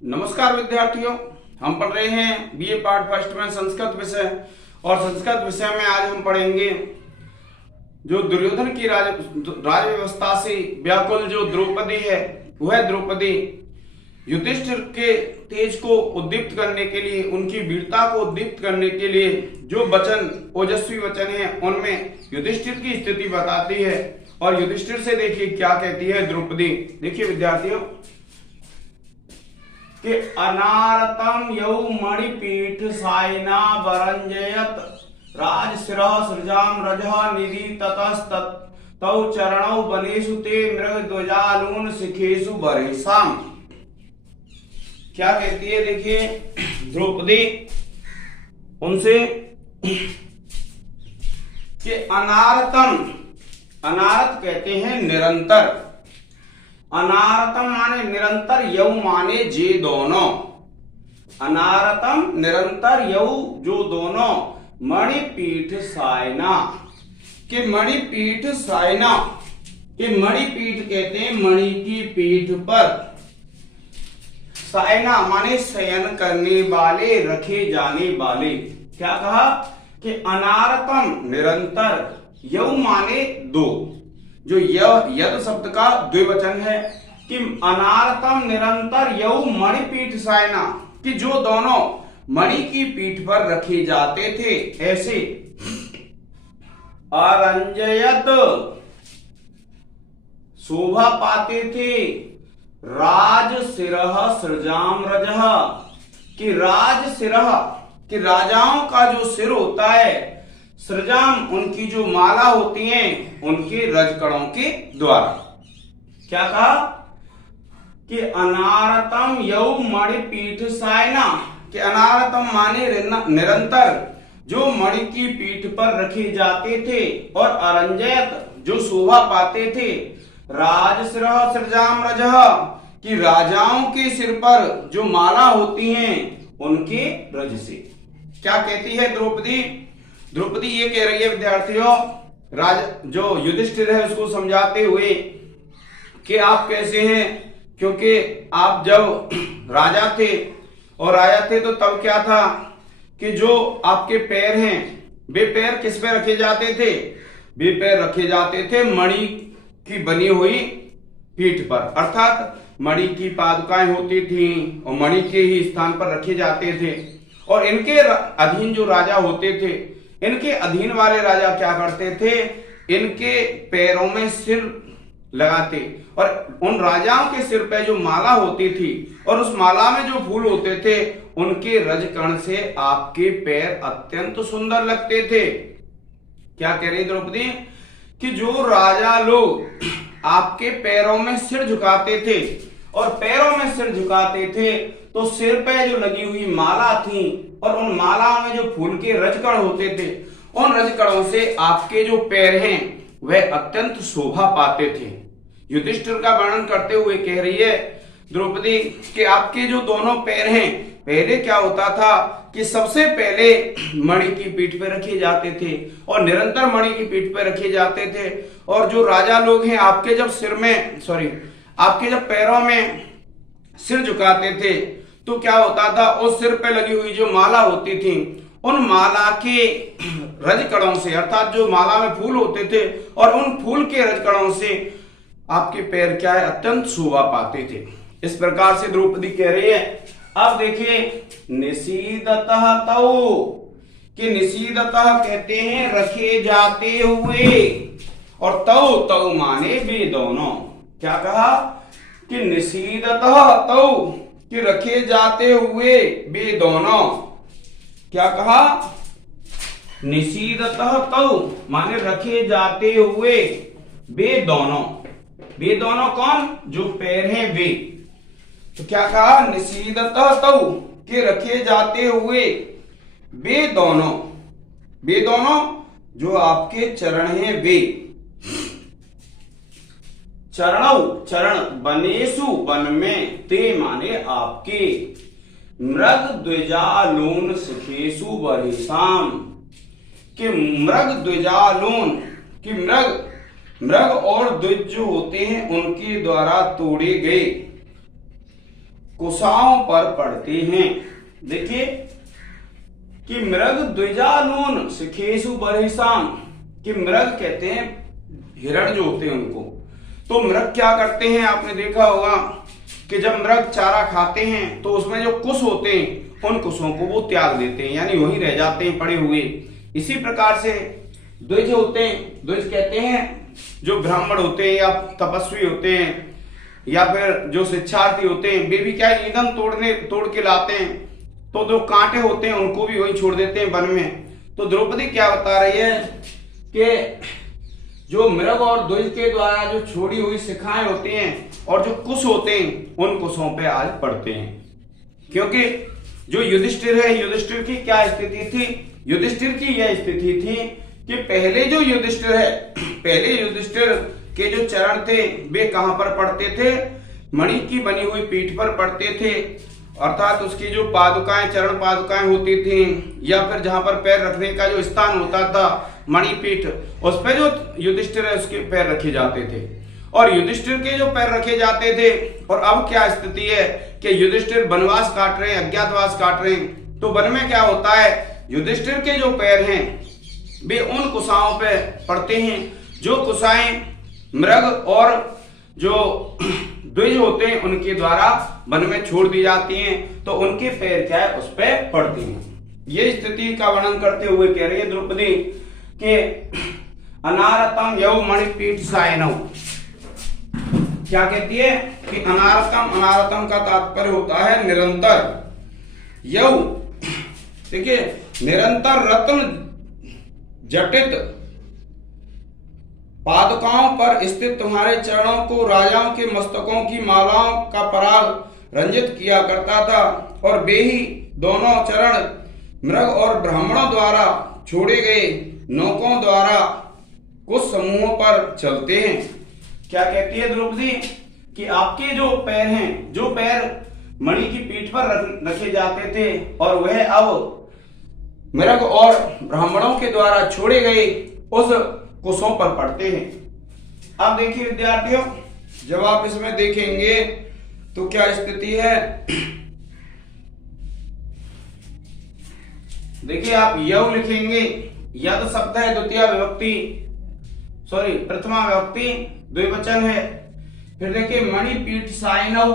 नमस्कार विद्यार्थियों, हम पढ़ रहे हैं बीए पार्ट फर्स्ट में संस्कृत विषय। और संस्कृत विषय में आज हम पढ़ेंगे जो दुर्योधन की राज व्यवस्था से व्याकुल जो द्रौपदी है, वह द्रौपदी युधिष्ठिर के तेज को उद्दीप्त करने के लिए, उनकी वीरता को उद्दीप्त करने के लिए जो वचन, ओजस्वी वचन है, उनमें युधिष्ठिर की स्थिति बताती है। और युधिष्ठिर से देखिए क्या कहती है द्रौपदी। देखिए विद्यार्थियों कि अनारतम यौ मणिपीठ सायना वरंजयत राज शिरः सृजाम रजः निधि ततस्तौ चरणौ वनेषु ते मृग ध्वजालून शिखेषु बरेशाम। क्या कहती है देखिए द्रौपदी उनसे कि अनारतम, अनारत कहते हैं निरंतर, अनारतम माने निरंतर, यौ माने जे दोनों, अनारतम निरंतर, यौ जो दोनों, मणिपीठ सायना कि मणिपीठ सायना कि मणिपीठ कहते हैं मणि की पीठ पर, सायना माने शयन करने वाले, रखे जाने वाले। क्या कहा कि अनारतम निरंतर, यौ माने दो, जो यद शब्द का द्विवचन है कि अनारतम निरंतर यौ मणिपीठ सायना कि जो दोनों मणि की पीठ पर रखे जाते थे, ऐसे अरंजयत शोभा पाते थे, राज सिरह सृजाम रजह कि राज सिरह कि राजाओं का जो सिर होता है, सृजाम उनकी जो माला होती हैं, उनके रजकणों के द्वारा। क्या कहा कि अनारतम यौ मणिपीठ सायना कि अनारतम माने निरंतर, जो मणि की पीठ पर रखे जाते थे, और अरंजयत जो शोभा पाते थे, राज सिरः सृजाम रजः कि राजाओं के सिर पर जो माला होती हैं, उनके रज से। क्या कहती है द्रौपदी? द्रौपदी ये कह रही है विद्यार्थियों, जो युधिष्ठिर है उसको समझाते हुए कि आप कैसे हैं, क्योंकि आप जब राजा थे तो तब क्या था कि जो आपके पैर हैं, वे पैर किस पे रखे जाते थे? वे पैर रखे जाते थे मणि की बनी हुई पीठ पर, अर्थात मणि की पादुकाएं होती थी और मणि के ही स्थान पर रखे जाते थे। और इनके अधीन जो राजा होते थे, इनके अधीन वाले राजा क्या करते थे? इनके पैरों में सिर लगाते, और उन राजाओं के सिर पे जो माला होती थी और उस माला में जो फूल होते थे, उनके रजकण से आपके पैर अत्यंत सुंदर लगते थे। क्या कह रही द्रौपदी कि जो राजा लोग आपके पैरों में सिर झुकाते थे, और पैरों में सिर झुकाते थे तो सिर पे जो लगी हुई माला थी और उन मालाओं में जो फूल के रजकण होते थे, उन रजकणों से आपके जो पैर हैं वह अत्यंत शोभा पाते थे। युधिष्ठिर का वर्णन करते हुए कह रही है द्रौपदी कि आपके जो दोनों पैर हैं, पहले क्या होता था कि सबसे पहले मणि की पीठ पे रखे जाते थे और निरंतर मणि की पीठ पे रखे जाते थे। और जो राजा लोग हैं आपके जब पैरों में सिर झुकाते थे तो क्या होता था, उस सिर पे लगी हुई जो माला होती थी, उन माला के रजकणों से, अर्थात जो माला में फूल होते थे और उन फूल के रजकणों से आपके पैर क्या है, अत्यंत शोभा पाते थे। इस प्रकार से द्रौपदी कह रही है। अब देखिए निषीदतः तौ कि निषीदतः कहते हैं रखे जाते हुए, और तौ माने वे दोनों। क्या कहा कि निषीदतः तौ कि रखे जाते हुए वे दोनों। क्या कहा? निषीदतः तौ माने रखे जाते हुए वे दोनों। वे दोनों कौन? जो पैर हैं वे। तो क्या कहा? निषीदतः तौ कि रखे जाते हुए वे दोनों, वे दोनों जो आपके चरण हैं वे। चरणौ चरण, वनेषु वन में, ते माने आपके, मृग द्विजालून शिखेषु बरेशाम कि मृग द्विजालून कि मृग और द्विज जो होते हैं उनके द्वारा तोड़े गए कुशाओं पर पड़ते हैं। देखिए कि मृग द्विजानून शिखेशु बरहिसाम, कि मृग कहते हैं हिरण जो होते हैं उनको। तो मृग क्या करते हैं, आपने देखा होगा कि जब मृग चारा खाते हैं तो उसमें जो कुश होते हैं उन कुशों को वो त्याग देते हैं, यानी वहीं रह जाते हैं पड़े हुए। इसी प्रकार से द्विज होते हैं, द्विज कहते हैं जो ब्राह्मण होते हैं या तपस्वी होते हैं या फिर जो शिक्षार्थी होते हैं, वे भी क्या ईंधन तोड़ के लाते हैं, तो जो कांटे होते हैं उनको भी वहीं छोड़ देते हैं वन में। तो द्रौपदी क्या बता रही है कि जो मृग और द्विज के द्वारा जो छोड़ी हुई शिखाएं होती हैं और जो कुश होते हैं उन कुशों पे आज पड़ते हैं। क्योंकि जो युधिष्ठिर है, युधिष्ठिर की क्या स्थिति थी, युधिष्ठिर की यह स्थिति थी कि पहले जो युधिष्ठिर है, पहले युधिष्ठिर के जो चरण थे वे कहां पर पड़ते थे, मणि की बनी हुई पीठ पर पड़ते थे, अर्थात उसकी जो पादुकाएं, चरण पादुकाएं होती थी या फिर जहां पर पैर रखने का जो स्थान होता था मणिपीठ, उस पर जो युधिष्ठिर है उसके पैर रखे जाते थे और युधिष्ठिर के जो पैर रखे जाते थे। और अब क्या स्थिति है कि युधिष्ठिर वनवास काट रहे हैं, अज्ञातवास काट रहे हैं, तो वन में क्या होता है, युधिष्ठिर के जो पैर हैं वे उन कुशाओं पे पड़ते हैं, जो कुशाएं मृग और जो द्विज होते हैं उनके द्वारा वन में छोड़ दी जाती हैं, तो उनके पैर क्या है उस पे पड़ते हैं। ये स्थिति का वर्णन करते हुए कह रही है द्रौपदी कि अनारतम यौ मणिपीठ सायनौ। क्या कहती है कि अनारतम, अनारतम का तात्पर्य होता है निरंतर। यौ, देखिए निरंतर रत्न जटित पादुकाओं पर स्थित तुम्हारे चरणों को राजाओं के मस्तकों की मालाओं का पराग रंजित किया करता था, और वे ही दोनों चरण मृग और ब्राह्मणों द्वारा छोड़े गए नौकों द्वारा कुछ समूहों पर चलते हैं। क्या कहती है द्रौपदी कि आपके जो पैर हैं, जो पैर मणि की पीठ पर रखे जाते थे और वह अब मृग और ब्राह्मणों के द्वारा छोड़े गए उस कुशों पर पड़ते हैं। अब देखिए विद्यार्थियों, जब आप इसमें देखेंगे तो क्या स्थिति है, देखिए आप यव लिखेंगे, यद शब्द है द्वितीय विभक्ति, सॉरी प्रथमा विभक्ति द्विवचन है। फिर देखिए मणिपीठ सायनौ,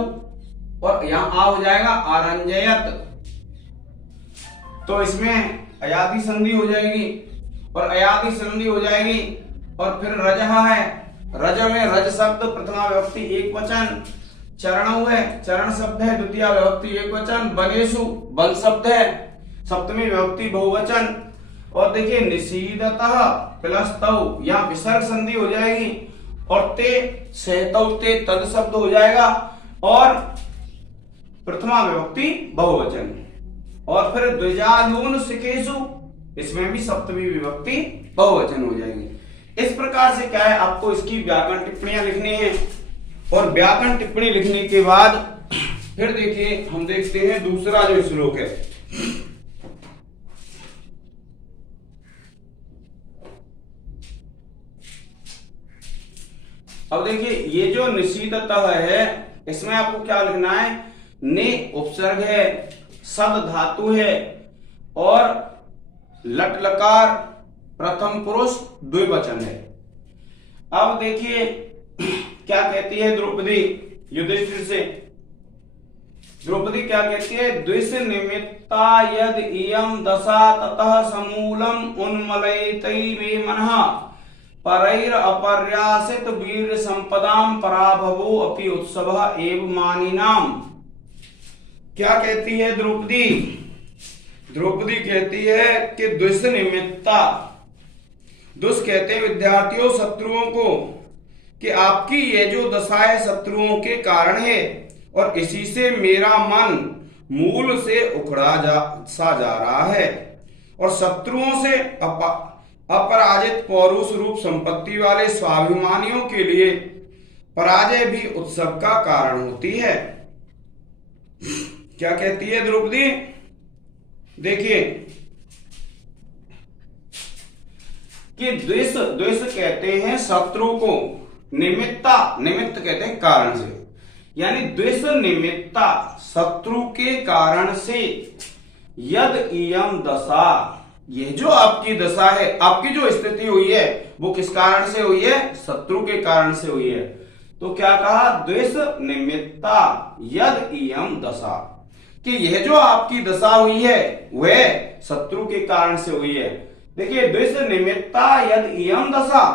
और यहां आ हो जाएगा आरंजयत, तो इसमें अयाति संधि हो जाएगी और अयाति संधि हो जाएगी। और फिर रजह है, रज में रज शब्द प्रथमा विभक्ति एक वचन, चरणौ है, चरण शब्द है द्वितीय विभक्ति एक वचन, बनेषु बल शब्द है सप्तमी विभक्ति बहुवचन। और देखिए निषीदतः प्लस तौ, यहाँ विसर्ग संधि हो जाएगी और ते सहतौ ते तद शब्द हो जाएगा और प्रथमा विभक्ति बहुवचन। और फिर द्विजानून शिखेषु, इसमें भी सप्तमी विभक्ति बहुवचन हो जाएगी। इस प्रकार से क्या है, आपको इसकी व्याकरण टिप्पणियां लिखनी है और व्याकरण टिप्पणी लिखने के बाद फिर देखिए हम देखते हैं दूसरा जो श्लोक है। अब देखिए ये जो निषीदतः है इसमें आपको क्या लिखना है, ने उपसर्ग है, सद धातु है और लट लकार प्रथम पुरुष द्विवचन है। अब देखिए क्या कहती है द्रौपदी युधिष्ठिर से, द्रौपदी क्या कहती है, द्विष निमित्ता यद इयं दशा ततः समूलम उन्मलयितै मे मनः परैर अपर्यासित वीर संपदाम पराभवो अपि उत्सवः एव मानिनाम। क्या कहती है द्रौपदी, द्रौपदी कहती है कि दुष्ट निमित्ता, दुष्ट कहते हैं विद्यार्थियों शत्रुओं को, कि आपकी ये जो दशा है शत्रुओं के कारण है और इसी से मेरा मन मूल से उखड़ा जा रहा है और शत्रुओं से अपराजित पौरुष रूप संपत्ति वाले स्वाभिमानियों के लिए पराजय भी उत्सव का कारण होती है। क्या कहती है द्रौपदी, देखिए कि द्वेष, द्वेष कहते हैं शत्रु को, निमित्ता, निमित्त कहते हैं कारण से, यानी द्वेष निमित्ता शत्रु के कारण से यद इयम दशा, ये जो आपकी दशा है, आपकी जो स्थिति हुई है वो किस कारण से हुई है? शत्रु के कारण से हुई है। तो क्या कहा? द्वेष निमित्ता यद इयम दशा, कि यह जो आपकी दशा हुई है वह शत्रु के कारण से हुई है। देखिए, द्वेष निमित्ता यद इयम दशा,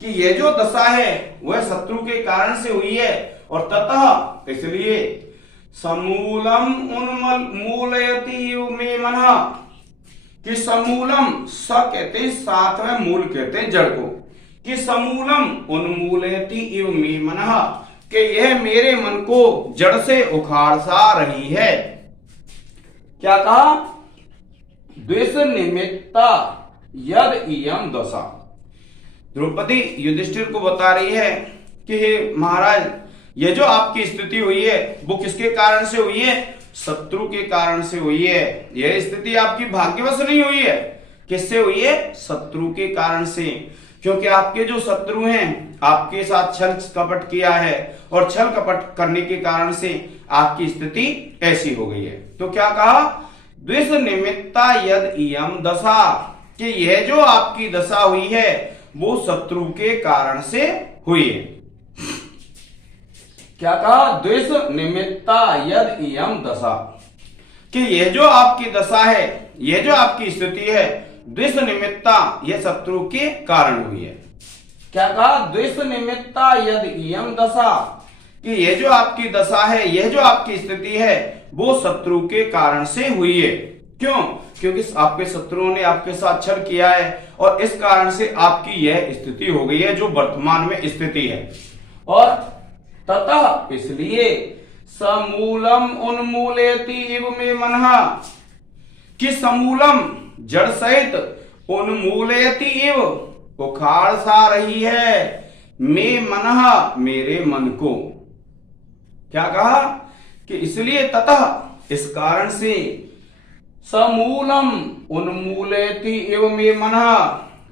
कि यह जो दशा है वह शत्रु के कारण से हुई है, और ततः इसलिए समूलम उन्मूलयति मे मनः, कि समूलम, स कहते हैं साथ में, मूल कहते हैं जड़ को, कि समूलम उन्मूलयति इव मे मनः, कि यह मेरे मन को जड़ से उखाड़ सा रही है। क्या कहा? द्वेष निमित्ता यद इयम दशा। द्रौपदी युधिष्ठिर को बता रही है कि हे महाराज, यह जो आपकी स्थिति हुई है वो किसके कारण से हुई है? शत्रु के कारण से हुई है। यह स्थिति आपकी भाग्यवश नहीं हुई है। किससे हुई है? शत्रु के कारण से, क्योंकि आपके जो शत्रु हैं आपके साथ छल कपट किया है, और छल कपट करने के कारण से आपकी स्थिति ऐसी हो गई है। तो क्या कहा? द्वेष निमित्ता यद इयम दशा, कि यह जो आपकी दशा हुई है वो शत्रु के कारण से हुई है। क्या कहा? द्वेष निमित्ता यद इयम दशा, कि यह जो आपकी दशा है, यह जो आपकी स्थिति है, द्वेष निमित्ता, यह शत्रु के कारण हुई है। क्या कहा? द्वेष निमित्ता यद इयम दशा, कि यह जो आपकी दशा है, यह जो आपकी स्थिति है वो शत्रु के कारण से हुई है। क्यों? क्योंकि आपके शत्रुओं ने आपके साथ छल किया है, और इस कारण से आपकी यह स्थिति हो गई है जो वर्तमान में स्थिति है। और ततः इसलिए समूलम उन्मूलयति इव मे मनः, कि समूलम, जड़ सहित, उन्मूलयति इव, उखाड़ सा रही है, मे मनः, मेरे मन को। क्या कहा? कि इसलिए ततः, इस कारण से, समूलम उन्मूलयति इव मे मनः,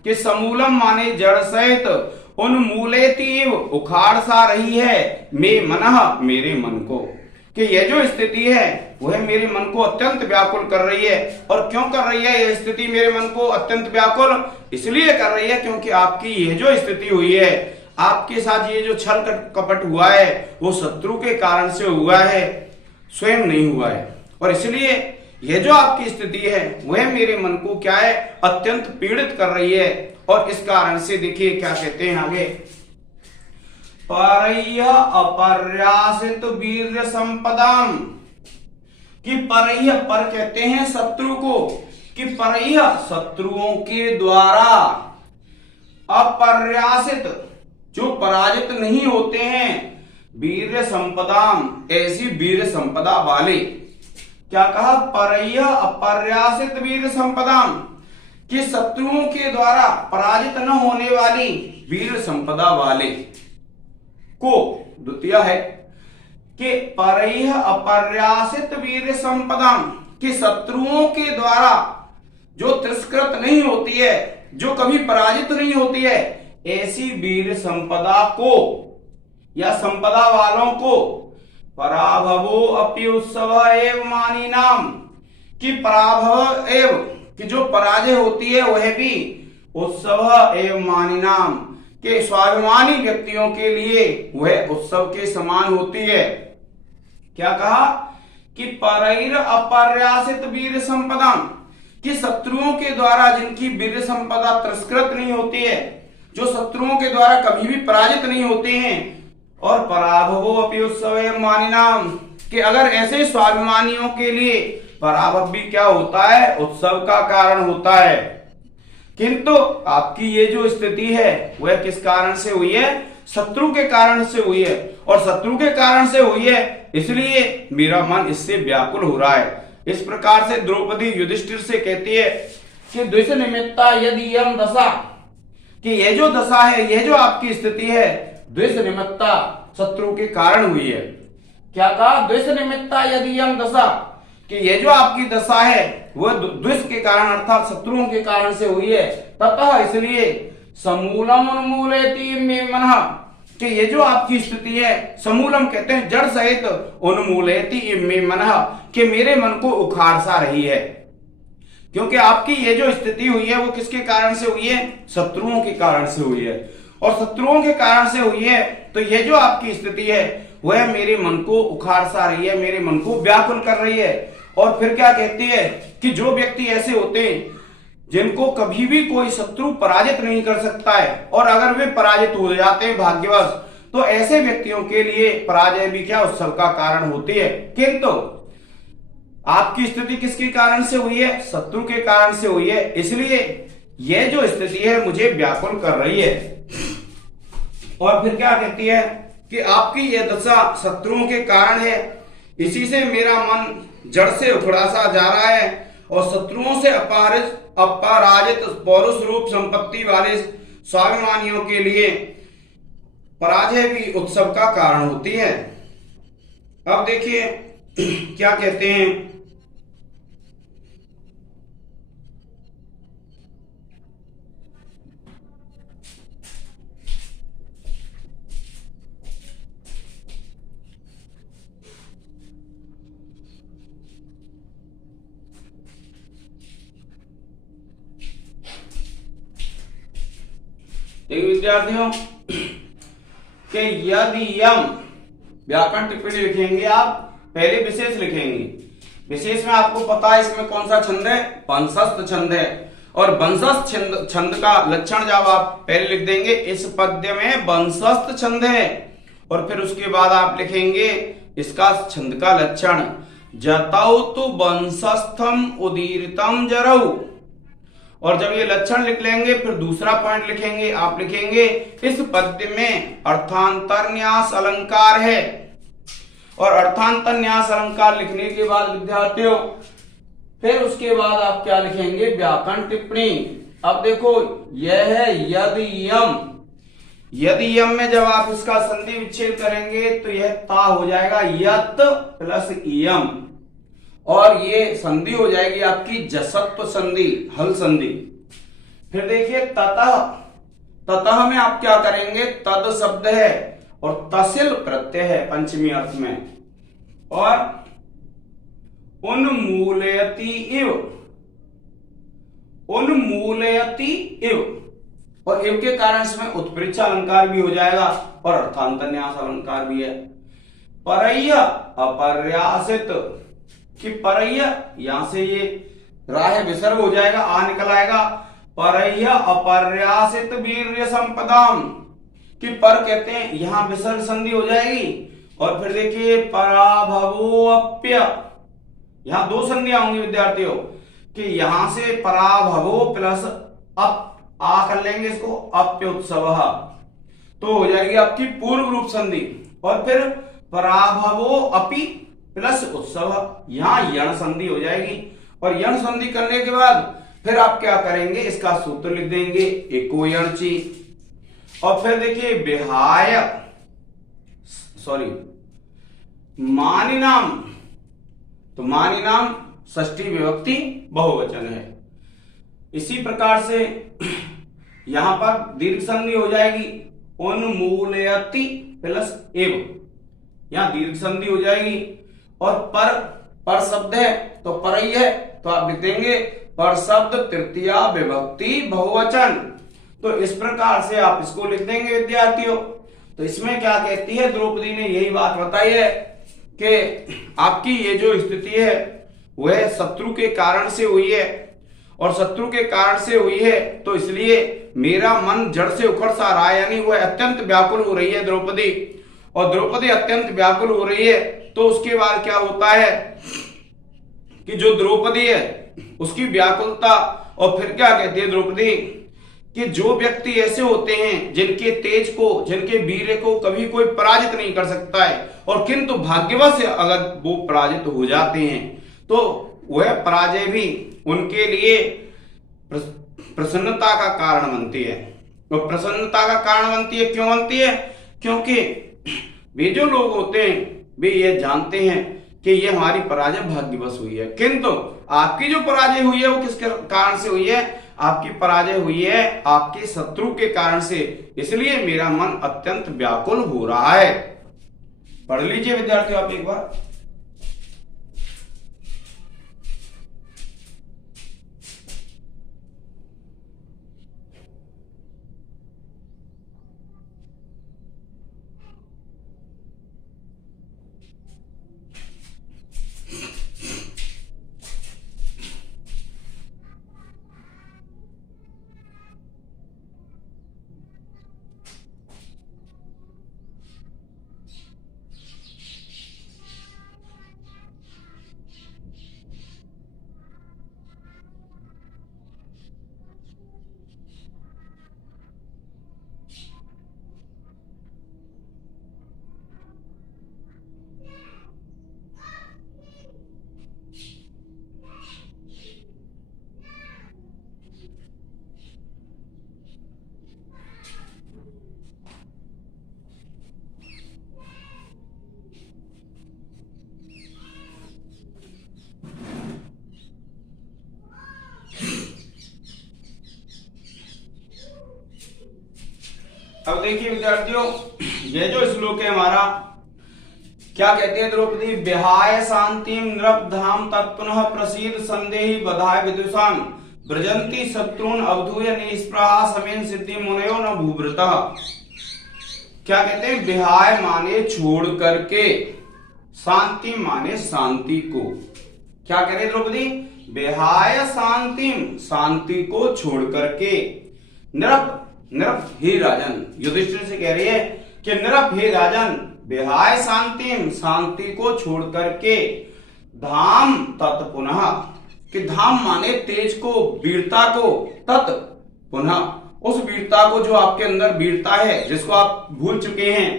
कि समूलम माने जड़ सहित, उन्मूलयति इव, उखाड़ सा रही है, मे मनः, मेरे मन को, कि यह जो स्थिति है वह मेरे मन को अत्यंत व्याकुल कर रही है। और क्यों कर रही है यह स्थिति मेरे मन को अत्यंत व्याकुल? इसलिए कर रही है क्योंकि आपकी यह जो स्थिति हुई है, आपके साथ ये जो छल कपट हुआ है वो शत्रु के कारण से हुआ है, स्वयं नहीं हुआ है। और इसलिए यह जो आपकी स्थिति है वह मेरे मन को क्या है? अत्यंत पीड़ित कर रही है। और इस कारण से देखिए क्या कहते हैं आगे, परय्य अपर्यासित वीर्य संपदाम, कि परय्य, पर कहते हैं शत्रु को, कि परय्य, शत्रुओं के द्वारा, अपर्यासित, जो पराजित नहीं होते हैं, वीर्य संपदाम, ऐसी वीर्य संपदा वाले। क्या कहा? परय्य अपर्यासित वीर्य संपदाम, कि शत्रुओं के द्वारा पराजित न होने वाली वीर संपदा वाले को। द्वितीय है कि परय्य अपर्यासित वीर संपदा, कि शत्रुओं के द्वारा जो तिरस्कृत नहीं होती है, जो कभी पराजित नहीं होती है, ऐसी वीर संपदा को या संपदा वालों को, पराभवो अपि उत्सव एव मानी नाम, कि पराभव एव, कि जो पराजय होती है वह भी उत्सव एवं मानी नाम, के स्वाभिमानी व्यक्तियों के लिए वह उत्सव के समान होती है। क्या कहा? कि परैर अपर्यासित वीर संपदा, कि शत्रुओं के द्वारा जिनकी वीर संपदा तिरस्कृत नहीं होती है, जो शत्रुओं के द्वारा कभी भी पराजित नहीं होते हैं, और पराभवो अपि उत्सव एवं मानी नाम, कि अगर ऐसे स्वाभिमानियों के लिए पराभव भी क्या होता है? उत्सव का कारण होता है। किंतु आपकी ये जो स्थिति है वह किस कारण से हुई है? शत्रु के कारण से हुई है। और शत्रु के कारण से हुई है इसलिए मेरा मन इससे व्याकुल हो रहा है। इस प्रकार से द्रौपदी युधिष्ठिर से कहती है कि द्वेष निमित्ता यदि यम दशा, कि यह जो दशा है, यह जो आपकी स्थिति है, द्वेष निमित्ता, शत्रु के कारण हुई है। क्या कहा? द्वेष निमित्ता यदि यम दशा, कि ये जो आपकी दशा है वह द्वेष के कारण अर्थात शत्रुओं के कारण से हुई है। ततः इसलिए समूलम उन्मूलयति मे मनः, कि ये जो आपकी स्थिति है, समूलम कहते हैं जड़ सहित उन्मूलयति इमे मनः, कि मेरे मन को उखाड़ सा रही है। क्योंकि आपकी ये जो स्थिति हुई है वो किसके कारण से हुई है? शत्रुओं के कारण से हुई है। और शत्रुओं के कारण से हुई है तो ये जो आपकी स्थिति है वह मेरे मन को उखाड़ सा रही है, मेरे मन को व्याकुल कर रही है। और फिर क्या कहती है कि जो व्यक्ति ऐसे होते हैं जिनको कभी भी कोई शत्रु पराजित नहीं कर सकता है, और अगर वे पराजित हो जाते हैं भाग्यवश, तो ऐसे व्यक्तियों के लिए पराजय भी क्या उत्सव का कारण होती है। किंतु आपकी स्थिति किसके कारण से हुई है? शत्रु के कारण से हुई है, इसलिए यह जो स्थिति है मुझे व्याकुल कर रही है। और फिर क्या कहती है कि आपकी यह दशा शत्रुओं के कारण है, इसी से मेरा मन जड़ से उखड़ा सा जा रहा है, और शत्रुओं से अपराजित पौरुष रूप संपत्ति वाले स्वाभिमानियों के लिए पराजय भी उत्सव का कारण होती है। अब देखिए क्या कहते हैं, विद्यार्थियों कि यदि यम व्याकरण टिप्पणी लिखेंगे आप, पहले विशेष लिखेंगे। विशेष में आपको पता है इसमें कौन सा छंद है? वंशस्थ छंद है। और वंशस्थ छंद का लक्षण जब आप पहले लिख देंगे, इस पद्य में वंशस्थ छंद है, और फिर उसके बाद आप लिखेंगे इसका छंद का लक्षण, जतौ तु वंशस्थम उदीरितम जरऊ। और जब ये लक्षण लिख लेंगे फिर दूसरा पॉइंट लिखेंगे, आप लिखेंगे इस पद्य में अर्थांतर न्यास अलंकार है। और अर्थांतर न्यास अलंकार लिखने के बाद विद्यार्थियों फिर उसके बाद आप क्या लिखेंगे? व्याकरण टिप्पणी। अब देखो यह है यदि यम, यदि यम में जब आप इसका संधि विच्छेद करेंगे तो यह ता हो जाएगा यत प्लस यम, और ये संधि हो जाएगी आपकी जसत्व संधि, हल संधि। फिर देखिए ततः, ततः में आप क्या करेंगे? तद शब्द है और तसिल प्रत्यय है पंचमी अर्थ में, और उन्मूलयति इव, उन्मूलयति इव, और इव के कारण इसमें उत्प्रेक्षा अलंकार भी हो जाएगा और अर्थांतर न्यास अलंकार भी है। परय्य अपर्यासित, कि परय्य यहां से ये राह विसर्ग हो जाएगा, आ निकल आएगा, परय्य अपर्यासित वीर्य संपदाम, कि पर कहते हैं यहां विसर्ग संधि हो जाएगी। और फिर देखिए पराभवोप्य, यहां दो संधियां होंगी विद्यार्थियों, कि यहां से पराभवो प्लस अप आ कर लेंगे इसको अप्योत्सव, तो हो जाएगी आपकी पूर्व रूप संधि। और फिर पराभवो अपि प्लस उत्सव, यहां यण संधि हो जाएगी। और यण संधि करने के बाद फिर आप क्या करेंगे? इसका सूत्र लिख देंगे एको यणची। और फिर देखिए विहाय, सॉरी मानिनाम, तो मानिनाम षष्ठी विभक्ति बहुवचन है। इसी प्रकार से यहां पर दीर्घ संधि हो जाएगी उन्मूलयति प्लस एव, यहां दीर्घ संधि हो जाएगी। और पर शब्द है तो परय्य है, तो आप लिख देंगे पर शब्द तृतीया विभक्ति बहुवचन। तो इस प्रकार से आप इसको लिख देंगे विद्यार्थियों। तो इसमें क्या कहती है द्रौपदी ने? यही बात बताई है कि आपकी ये जो स्थिति है वह शत्रु के कारण से हुई है, और शत्रु के कारण से हुई है तो इसलिए मेरा मन जड़ से उखड़ सा रहा है, यानी वह अत्यंत व्याकुल हो रही है द्रौपदी। और द्रौपदी अत्यंत व्याकुल हो रही है तो उसके बाद क्या होता है कि जो द्रौपदी है उसकी व्याकुलता, और फिर क्या कहती है द्रौपदी कि जो व्यक्ति ऐसे होते हैं जिनके तेज को, जिनके वीर्य को कभी कोई पराजित नहीं कर सकता है, और किंतु भाग्यवश अगर वो पराजित हो जाते हैं तो वह पराजय भी उनके लिए प्रसन्नता का कारण बनती है। और प्रसन्नता का कारण बनती है, क्यों बनती है? क्योंकि वे जो लोग होते हैं वे ये जानते हैं कि ये हमारी पराजय भाग्यवश हुई है, किंतु आपकी जो पराजय हुई है वो किस कारण से हुई है? आपकी पराजय हुई है आपके शत्रु के कारण से, इसलिए मेरा मन अत्यंत व्याकुल हो रहा है। पढ़ लीजिए विद्यार्थियों आप एक बार। अब देखिए विद्यार्थियों, ये जो श्लोक है हमारा, क्या कहते हैं द्रौपदी, विहाय शांतिम नृप धाम तत्पुनः प्रसीद संदेहि बधाय विदुषाम ब्रजंती शत्रुन अवधूय निष्प्रहा समेन सिद्धि मुनयो न भूभृतः। क्या कहते हैं, विहाय माने छोड़ करके, शांति माने शांति को। क्या करे द्रौपदी, विहाय शांतिम शांति को छोड़ करके, नृप नृप हे राजन, युधिष्ठिर से कह रही है कि नृप हे राजन, विहाय शांतिम शांति को छोड़ करके, धाम तत् पुनः, कि धाम माने तेज को, वीरता को, तत् पुनः उस वीरता को जो आपके अंदर वीरता है जिसको आप भूल चुके हैं।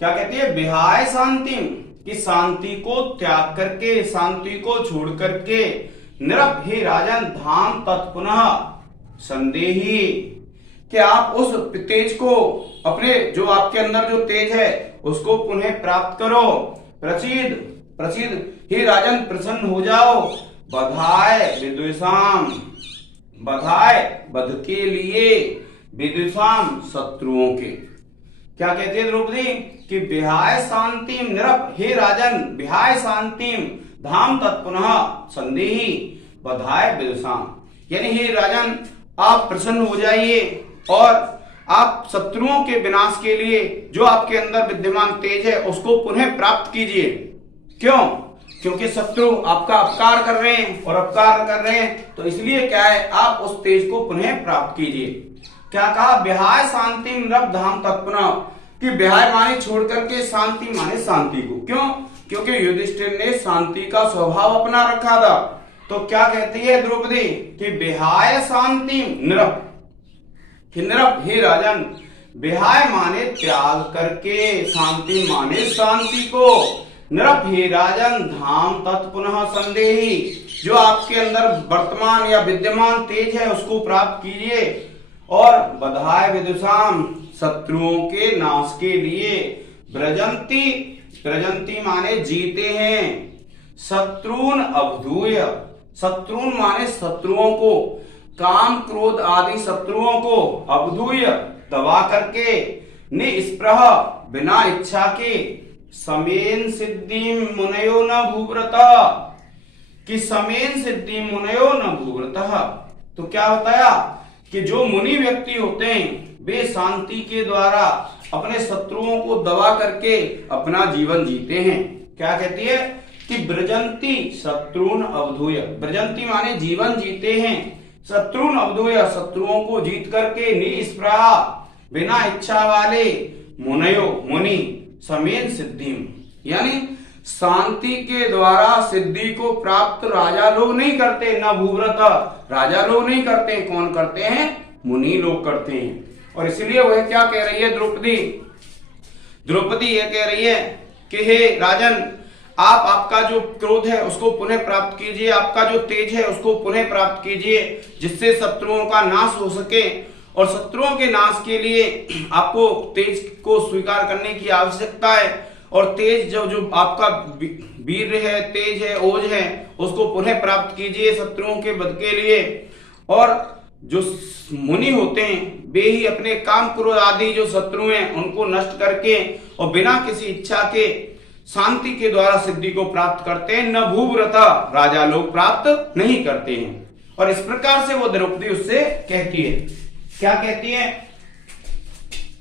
क्या कहती है, विहाय शांतिम, कि शांति को त्याग करके, शांति को छोड़ करके, नृप हे राजन धाम तत् पुनः संदेही, कि आप उस तेज को, अपने जो आपके अंदर जो तेज है उसको पुनः प्राप्त करो। प्रसीद प्रसीद हे राजन प्रसन्न हो जाओ, बधाय विदुषाम, बधाय बध के लिए, विदुषाम शत्रुओं के। क्या कहते हैं द्रौपदी, कि विहाय शांतिम नृप हे राजन, विहाय शांतिम धाम तत्पुनः संदेही बधाय विदुषाम, यानी हे राजन आप प्रसन्न हो जाइए और आप शत्रुओं के विनाश के लिए जो आपके अंदर विद्यमान तेज है उसको पुनः प्राप्त कीजिए। क्यों? क्योंकि शत्रु आपका अपकार कर रहे हैं, और अपकार कर रहे हैं तो इसलिए क्या है, आप उस तेज को पुनः प्राप्त कीजिए। क्या कहा, विहाय शांति नृप धाम तत्पुनः, कि विहाय माने छोड़ करके, शांति माने शांति को। क्यों? क्योंकि युधिष्ठिर ने शांति का स्वभाव अपना रखा था। तो क्या कहती है द्रौपदी, कि विहाय शांति नृप, नृप हे राजन, विहाय माने त्याग करके, शांति माने शांति को, नृप हे राजन धाम तत्पुनः संदेही, जो आपके अंदर वर्तमान या विद्यमान तेज है उसको प्राप्त कीजिए, और बधाय विदुषाम शत्रुओं के नाश के लिए, ब्रजंती ब्रजंती माने जीते हैं, शत्रुन अवधूय, शत्रुन माने शत्रुओं को, काम क्रोध आदि शत्रुओं को, अवधूय दबा करके, निस्पृह बिना इच्छा के, समेन सिद्धि मुनयो न भूव्रतः, कि समेन सिद्धि मुनयो न भूव्रतः। तो क्या बताया कि जो मुनि व्यक्ति होते हैं वे शांति के द्वारा अपने शत्रुओं को दबा करके अपना जीवन जीते हैं। क्या कहती है, कि ब्रजंती शत्रुन अवधूय, ब्रजंती माने जीवन जीते हैं, शत्रुन अवधूय शत्रुओं को जीत करके, निस्पृहा बिना इच्छा वाले, मुनयो मुनि, समेन सिद्धि, यानी शांति के द्वारा सिद्धि को प्राप्त राजा लोग नहीं करते, न भूव्रत राजा लोग नहीं करते, कौन करते हैं, मुनि लोग करते हैं। और इसलिए वह क्या कह रही है द्रौपदी, द्रौपदी ये कह रही है कि हे राजन, आप आपका जो क्रोध है उसको पुनः प्राप्त कीजिए, आपका जो तेज है उसको पुनः प्राप्त कीजिए, जिससे शत्रुओं का नाश हो सके। और शत्रुओं के नाश के लिए आपको तेज को स्वीकार करने की आवश्यकता है, और तेज जो जो आपका वीर है, तेज है, ओज है, उसको पुनः प्राप्त कीजिए शत्रुओं के वध के लिए। और जो मुनि होते हैं वे ही अपने काम क्रोध आदि जो शत्रु हैं उनको नष्ट करके और बिना किसी इच्छा के शांति के द्वारा सिद्धि को प्राप्त करते हैं। न भूव्रता, राजा लोग प्राप्त नहीं करते हैं। और इस प्रकार से वो द्रौपदी उससे कहती है, क्या कहती है?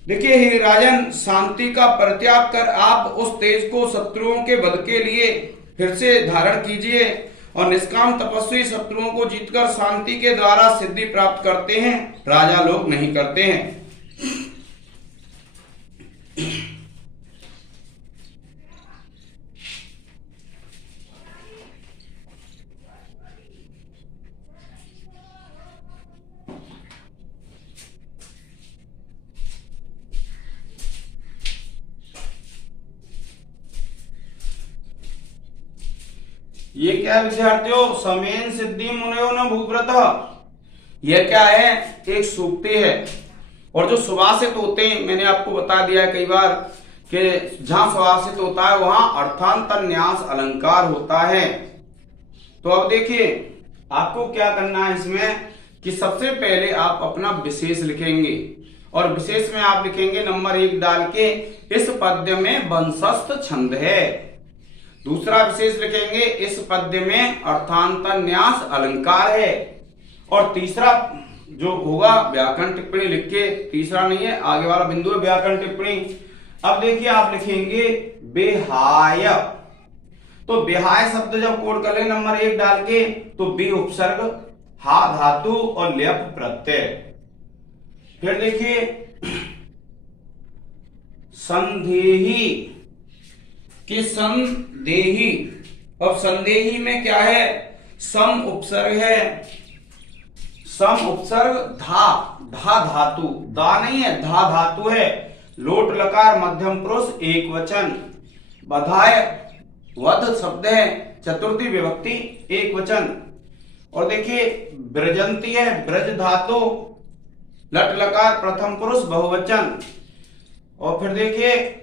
देखिए, हे राजन, शांति का परित्याग कर आप उस तेज को शत्रुओं के वध के लिए फिर से धारण कीजिए और निष्काम तपस्वी शत्रुओं को जीतकर शांति के द्वारा सिद्धि प्राप्त करते हैं, राजा लोग नहीं करते हैं। ये क्या है विद्यार्थियों? समेन सिद्धि मुनयो न भूव्रत। यह क्या है? एक सूक्ति है। और जो सुवासित होते हैं, मैंने आपको बता दिया है कई बार कि जहां सुवासित होता है वहां अर्थांतर न्यास अलंकार होता है। तो अब देखिए, आपको क्या करना है इसमें कि सबसे पहले आप अपना विशेष लिखेंगे और विशेष में आप लिखेंगे नंबर 1 डाल के, इस पद्य में वंशस्थ छंद है। दूसरा विशेष लिखेंगे, इस पद्य में अर्थांतर न्यास अलंकार है। और तीसरा जो होगा व्याकरण टिप्पणी लिख के, तीसरा नहीं है, आगे वाला बिंदु है व्याकरण टिप्पणी। अब देखिए, आप लिखेंगे बेहाय। तो बेहाय शब्द जब कोड कर ले नंबर 1 डाल के, तो बे उपसर्ग, हा धातु और ल्यप प्रत्यय। फिर देखिए संदेही कि संदेही। अब संदेही में क्या है? सम उपसर्ग है, सम उपसर्ग धा, धा धातु, दा नहीं है, धा धातु है। लोट लकार मध्यम पुरुष एक वचन। बधाय वध शब्द है, चतुर्थी विभक्ति एक वचन। और देखिए ब्रजंती है, ब्रज धातु, लट लकार प्रथम पुरुष बहुवचन। और फिर देखिए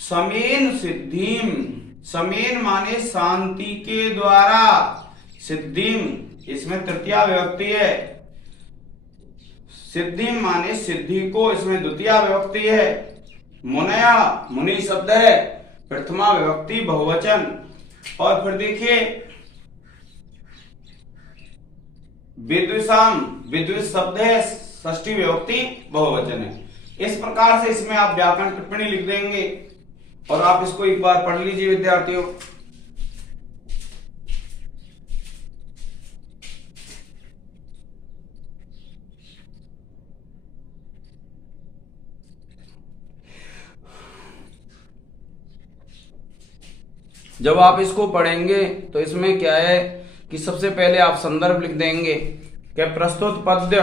समेन सिद्धिम। समेन माने शांति के द्वारा, सिद्धिम इसमें तृतीया विभक्ति है। सिद्धिम माने सिद्धि को, इसमें द्वितीया विभक्ति है। मुनया मुनि शब्द है, प्रथमा विभक्ति बहुवचन। और फिर देखिए विद्विषाम, विद्विष शब्द है, षष्ठी विभक्ति बहुवचन है। इस प्रकार से इसमें आप व्याकरण टिप्पणी लिख देंगे और आप इसको एक बार पढ़ लीजिए विद्यार्थियों। जब आप इसको पढ़ेंगे तो इसमें क्या है कि सबसे पहले आप संदर्भ लिख देंगे कि प्रस्तुत पद्य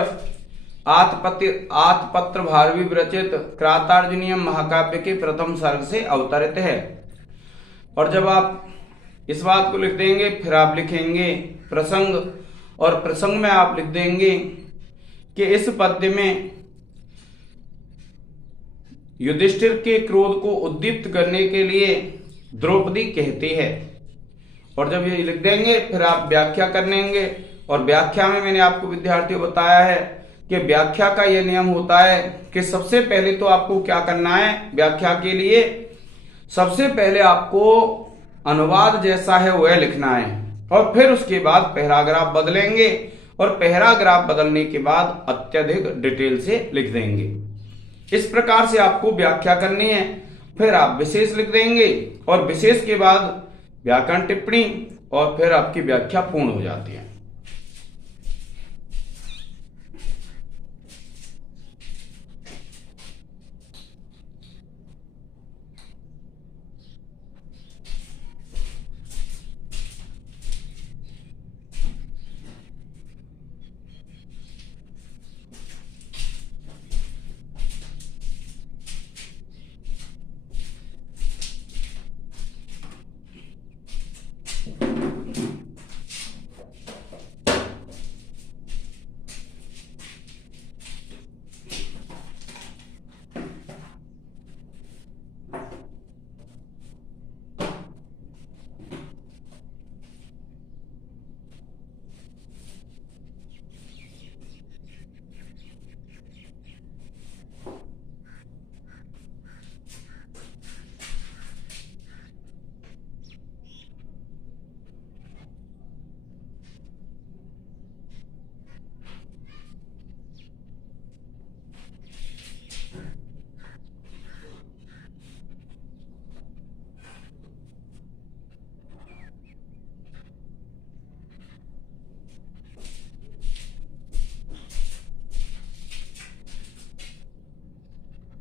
आतपत्र भारवी विरचित क्रातार्जुनीयम महाकाव्य के प्रथम सर्ग से अवतरित है। और जब आप इस बात को लिख देंगे, फिर आप लिखेंगे प्रसंग, और प्रसंग में आप लिख देंगे कि इस पद्य में युधिष्ठिर के क्रोध को उद्दीप्त करने के लिए द्रौपदी कहती है। और जब ये लिख देंगे फिर आप व्याख्या कर लेंगे। और व्याख्या में मैंने आपको विद्यार्थियों बताया है कि व्याख्या का यह नियम होता है कि सबसे पहले तो आपको क्या करना है, व्याख्या के लिए सबसे पहले आपको अनुवाद जैसा है वह लिखना है और फिर उसके बाद पैराग्राफ बदलेंगे और पैराग्राफ बदलने के बाद अत्यधिक डिटेल से लिख देंगे। इस प्रकार से आपको व्याख्या करनी है। फिर आप विशेष लिख देंगे और विशेष के बाद व्याकरण टिप्पणी और फिर आपकी व्याख्या पूर्ण हो जाती है।